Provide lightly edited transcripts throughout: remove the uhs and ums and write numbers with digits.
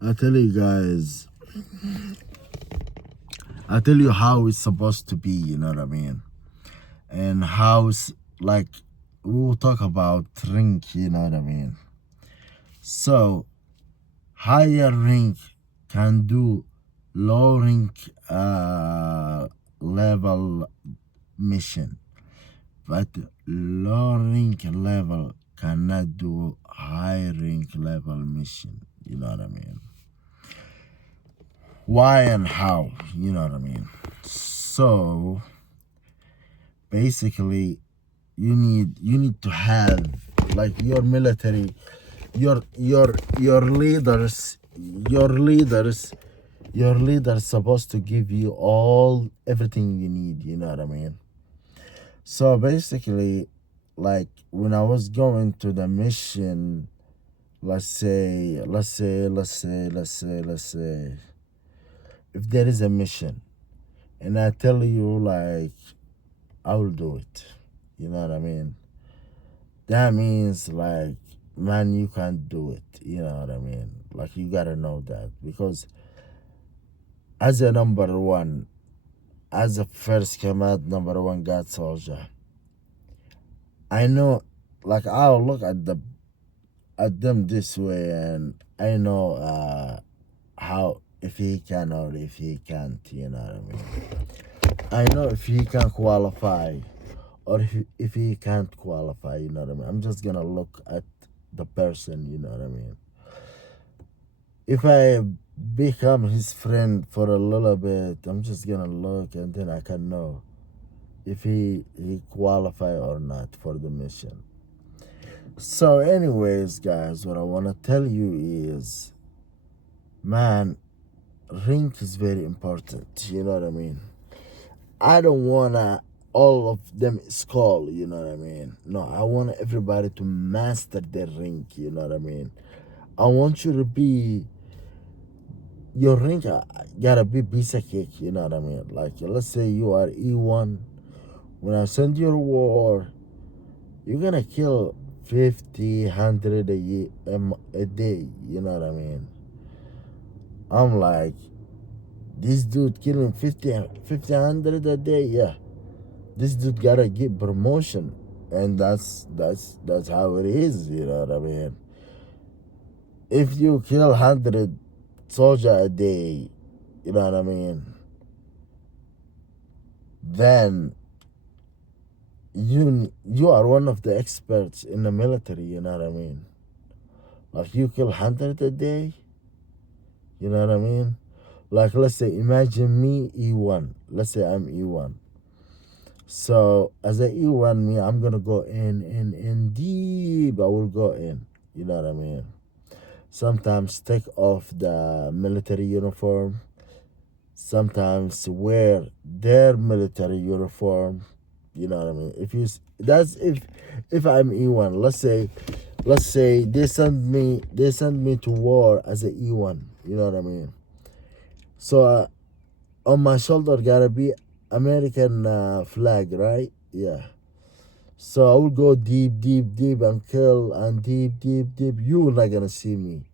I tell you guys, I tell you how it's supposed to be, you know what I mean? And how it's like, we will talk about rank, you know what I mean? So, higher rank can do low rank level mission, but low rank level cannot do high rank level mission, you know what I mean? Why and how, you know what I mean? So, basically, you need to have like your military, your leaders, your leaders supposed to give you all everything you need, you know what I mean? So basically, like when I was going to the mission, let's say if there is a mission and I tell you like I will do it, you know what I mean? That means like, man, you can't do it, you know what I mean? Like, you gotta know that, because as a number one, as a first command number one God soldier, I know, like, I'll look at them this way, and I know how, if he can or if he can't, you know what I mean? I know if he can qualify or if he can't qualify, you know what I mean? I'm just gonna look at the person, you know what I mean? If I become his friend for a little bit, I'm just gonna look and then I can know if he qualify or not for the mission. So, anyways, guys, what I wanna tell you is, man, rank is very important. You know what I mean? I don't wanna all of them skull. You know what I mean? No, I want everybody to master their rank. You know what I mean? I want you to be your rank gotta be piece of cake, you know what I mean? Like, let's say you are E1. When I send you a war, you're gonna kill 50, 100 a day, you know what I mean? I'm like, this dude killing 50, 100 a day, yeah. This dude gotta get promotion. And that's how it is, you know what I mean? If you kill 100 soldier a day, you know what I mean? Then you are one of the experts in the military, you know what I mean? Like, you kill 100 a day, you know what I mean? Like, let's say, imagine me E1. Let's say I'm E1. So as a E1, me, I'm gonna go in deep. I will go in, you know what I mean? Sometimes take off the military uniform, sometimes wear their military uniform, you know what I mean? That's if I'm E1. Let's say they send me to war as a E1, you know what I mean? So on my shoulder gotta be American flag, right? Yeah. So I will go deep, deep, deep and kill, and deep, deep, deep. You're not gonna see me.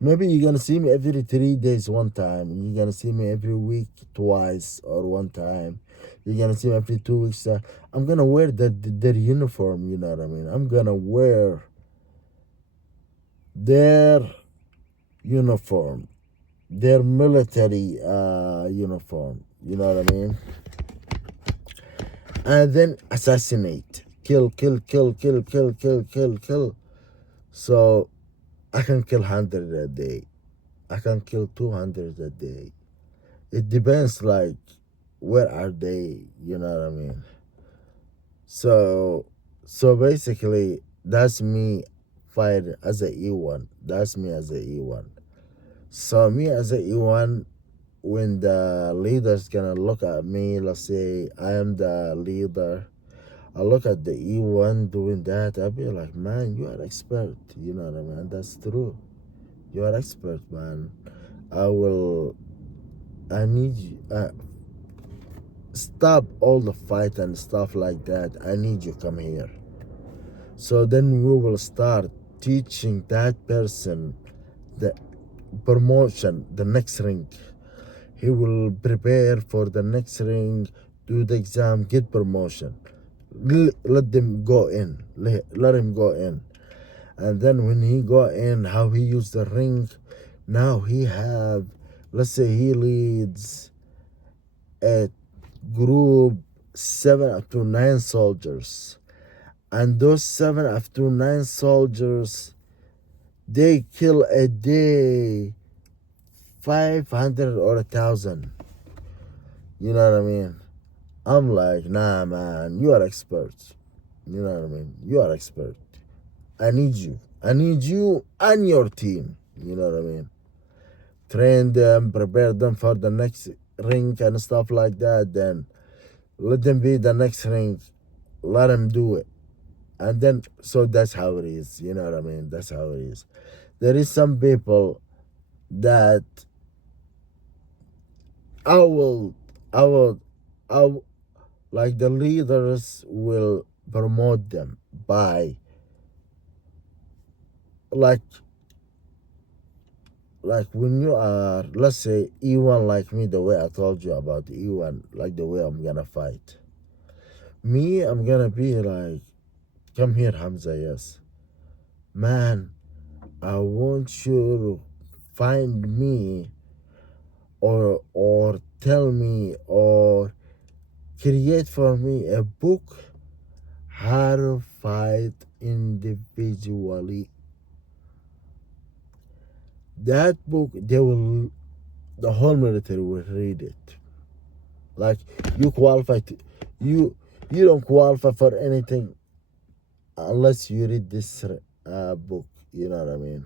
Maybe you're gonna see me every 3 days one time. You're gonna see me every week twice or one time. You're gonna see me every 2 weeks. I'm gonna wear their uniform. You know what I mean? I'm gonna wear their uniform, their military uniform. You know what I mean? And then assassinate, kill, kill, kill, kill, kill, kill, kill, kill. So I can kill 100 a day. I can kill 200 a day. It depends, like, where are they, you know what I mean? So basically, that's me fight as a E1. That's me as a E1. So me as a E1, when the leader's gonna look at me, let's say I am the leader, I look at the E1 doing that, I'll be like, man, you are expert, you know what I mean? And that's true. You are expert, man. I will I need you. Stop all the fight and stuff like that. I need you come here. So then we will start teaching that person the promotion, the next ring. He will prepare for the next ring, do the exam, get promotion. Let them go in. Let him go in. And then when he go in, how he use the ring. Now he have, let's say he leads a group 7 up to 9 soldiers. And those 7 up to 9 soldiers, they kill a day 500 or 1,000. You know what I mean? I'm like, nah, man, you are expert. You know what I mean? You are expert. I need you. I need you and your team. You know what I mean? Train them, prepare them for the next ring and stuff like that. Then let them be the next ring. Let them do it. And then, so that's how it is. You know what I mean? That's how it is. There is some people that I will, I will, I will, like the leaders will promote them by like when you are, let's say E1, like me, the way I told you about E1, like the way I'm gonna fight. Me, I'm gonna be like, come here, Hamza, yes. Man, I want you to find me or tell me or create for me a book how to fight individually. That book, the whole military will read it. Like you qualify to, you don't qualify for anything unless you read this book. You know what I mean?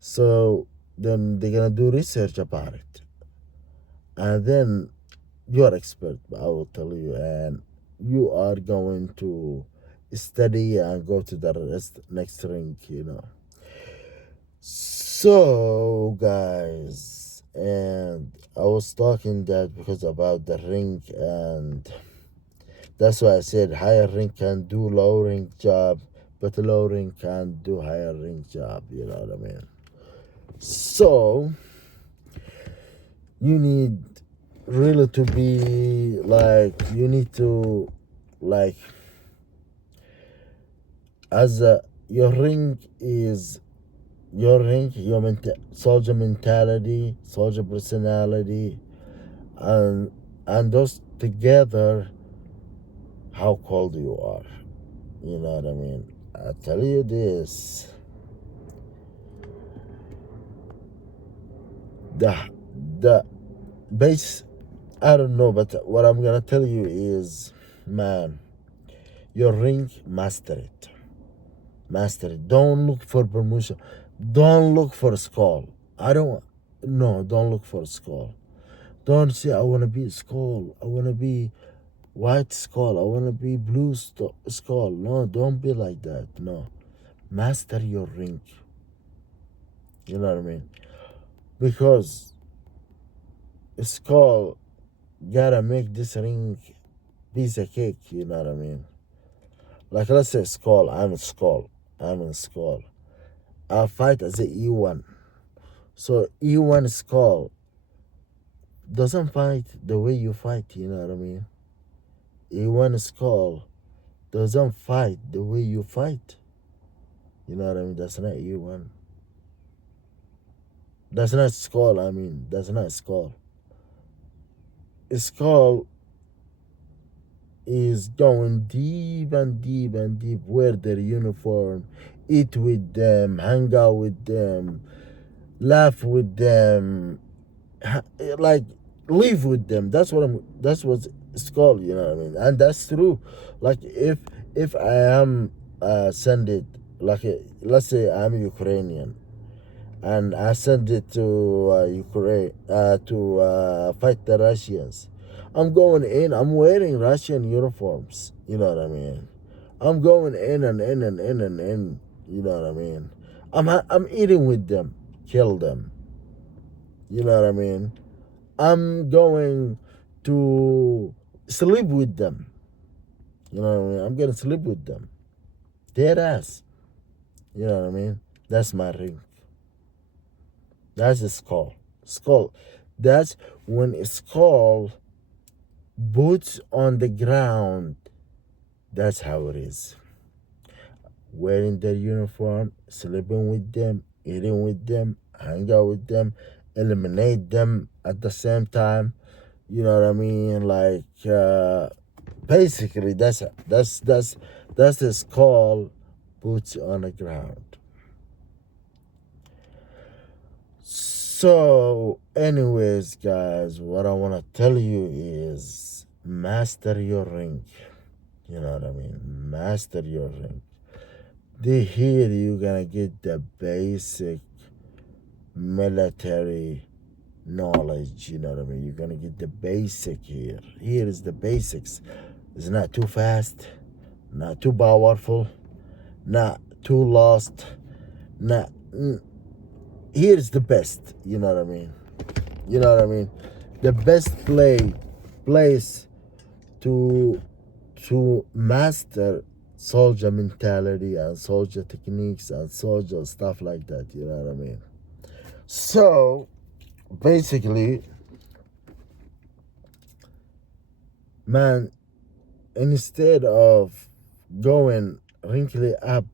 So then they're gonna do research about it, and then you are expert. I will tell you, and you are going to study and go to the next ring. You know. So guys, and I was talking that because about the ring, and that's why I said higher ring can do low ring job, but low ring can do higher ring job. You know what I mean? So you need really to be like, you need to like, as your ring is your ring, your soldier mentality, soldier personality, and those together, how cold you are. You know what I mean? I tell you this, the the base, I don't know, but what I'm gonna tell you is, man, your ring, master it. Master it. Don't look for promotion. Don't look for a skull. I don't. No, don't look for a skull. Don't say I wanna be a skull. I wanna be white skull. I wanna be blue skull. No, don't be like that. No, master your ring. You know what I mean? Because a skull gotta make this ring piece of cake. You know what I mean? Like let's say skull. I'm a skull. I'm a skull. I fight as a E1. So E1 skull doesn't fight the way you fight. You know what I mean? E1 skull doesn't fight the way you fight. You know what I mean? That's not E1. That's not skull. I mean, that's not skull. A skull is going deep and deep and deep, wear their uniform, eat with them, hang out with them, laugh with them, like live with them. That's what's skull. You know what I mean? And that's true. Like if I am send it, like let's say I'm Ukrainian and I send it to Ukraine to fight the Russians. I'm going in. I'm wearing Russian uniforms. You know what I mean? I'm going in and in and in and in. You know what I mean? I'm eating with them, kill them. You know what I mean? I'm going to sleep with them. You know what I mean? I'm gonna sleep with them. Dead ass. You know what I mean? That's my ring. That's a skull. Skull. That's when a skull boots on the ground. That's how it is. Wearing their uniform, sleeping with them, eating with them, hang out with them, eliminate them at the same time. You know what I mean? Like basically, that's the skull boots on the ground. So, anyways, guys, what I want to tell you is master your ring. You know what I mean? Master your ring. Here you're gonna get the basic military knowledge. You know what I mean? You're gonna get the basic here. Here is the basics. It's not too fast, not too powerful, not too lost, not. Here's the best. You know what I mean? You know what I mean? The best place to master soldier mentality and soldier techniques and soldier stuff like that. You know what I mean? So basically, man, instead of going wrinkly up,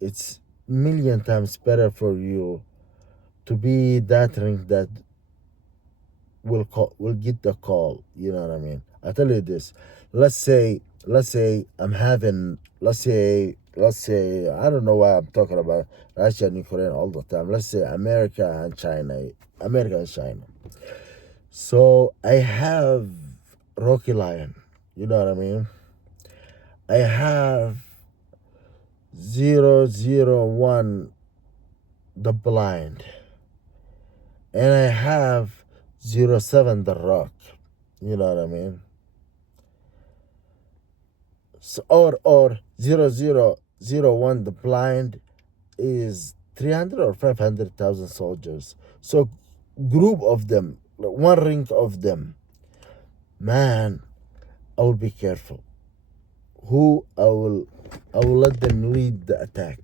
it's million times better for you to be that ring that will get the call. You know what I mean? I tell you this. Let's say I'm having let's say I don't know why I'm talking about Russia and Ukraine all the time. Let's say America and China. So I have Rocky Lion. You know what I mean? I have 001 the blind, and I have 07 the rock. You know what I mean? So, or 0001 the blind is 300 or 500,000 soldiers. So group of them, one ring of them. Man, I will be careful. Who I will let them lead the attack.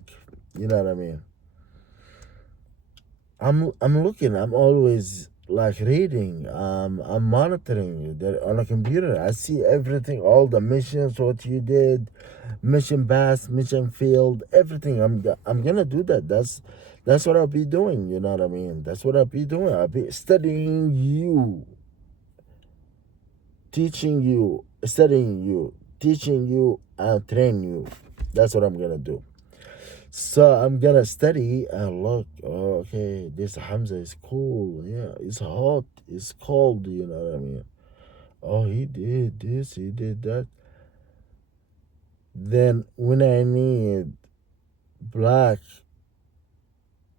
You know what I mean? I'm looking. I'm always like reading. I'm monitoring you on a computer. I see everything, all the missions, what you did, mission pass, mission failed, everything. I'm gonna do that. That's what I'll be doing. You know what I mean? That's what I'll be doing. I'll be studying you, teaching you, studying you, teaching you, and train you. That's what I'm gonna do. So I'm gonna study and look. Oh, okay, this Hamza is cool. Yeah, it's hot. It's cold. You know what I mean? Oh, he did this. He did that. Then when I need black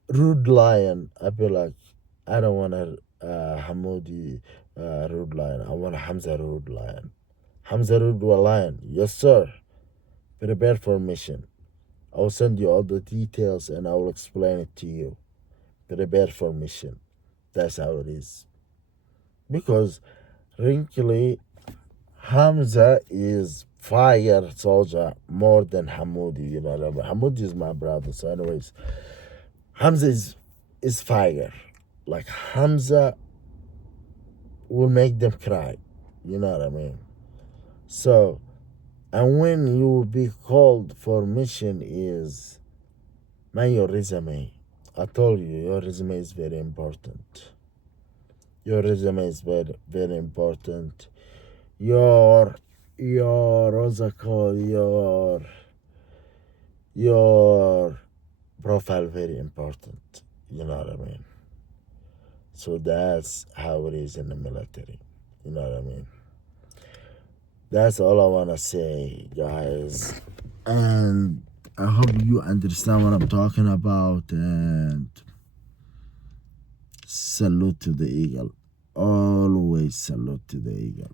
rude lion, I be like, I don't want a Hamoudi rude lion. I want a Hamza rude lion. Hamza rude lion. Yes, sir. Prepare for mission. I will send you all the details and I will explain it to you. Prepare for mission. That's how it is. Because wrinkly Hamza is fire soldier more than Hamoudi. You know what I mean? Hamoudi is my brother. So, anyways, Hamza is fire. Like Hamza will make them cry. You know what I mean? So, and when you will be called for mission is, man, your resume. I told you, your resume is very important. Your resume is very, very important. Your what's it called? Your profile very important. You know what I mean? So that's how it is in the military. You know what I mean? That's all I wanna say, guys. And I hope you understand what I'm talking about, and salute to the eagle. Always salute to the eagle.